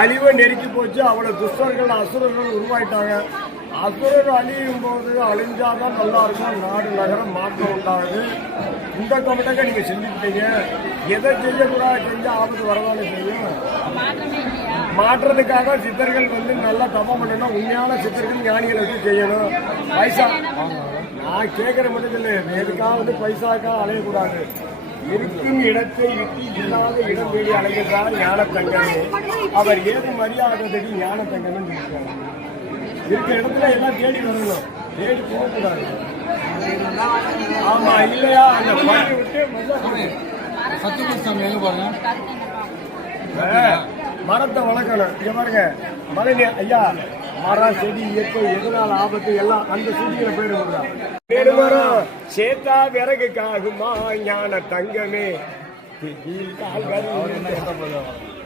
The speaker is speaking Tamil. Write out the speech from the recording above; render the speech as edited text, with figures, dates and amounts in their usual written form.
அழிவை நெருக்கி போச்சு. அவ்வளவு துஷ்டர்கள் அசுரர்கள் உருவாயிட்டாங்க. அசுரர் அழியும் போது அழிஞ்சாதான் நல்லா இருக்கும். நாடு நகரம் மாற்றம் உண்டாகுது. இந்த கமிட்டாக நீங்க செஞ்சுக்கிட்டீங்க. எதை செய்யக்கூடாது செஞ்சா ஆபத்து வரதானே செய்யும். மாற்றுறதுக்காக சித்தர்கள் நல்லா தப்பம் பண்ணணும். உண்மையான சித்தர்கள் ஞானிகளை வச்சு செய்யணும். பைசா நான் கேட்கற மட்டும் இல்லை. எதுக்காக பைசாக்காக அலையக்கூடாது. இருக்கும் இடத்தை விட்டு இல்லாத இடம் தேடி அலைகிறார் ஞானத்தங்கமே. அவர் ஏது மரியாதை தேடி ஞானத்தங்கன்னு இருக்காங்க. இருக்கிற இடத்துல எல்லாம் தேடி வரணும். தேடி போகக்கூடாது. ஆமா இல்லையா அந்த பணி விட்டு சத்தியகிருஷ்ணன் எங்க பாருங்க மரத்தை வளர்க்கணும். இங்க பாருங்க மலை ஐயா மரம் செடி இயற்கை எதனால ஆபத்து எல்லாம் அந்த செடியில போயிடுவாங்க. நெடுமரம் சேத்தா விறகுக்காகுமா ஞான தங்கமே.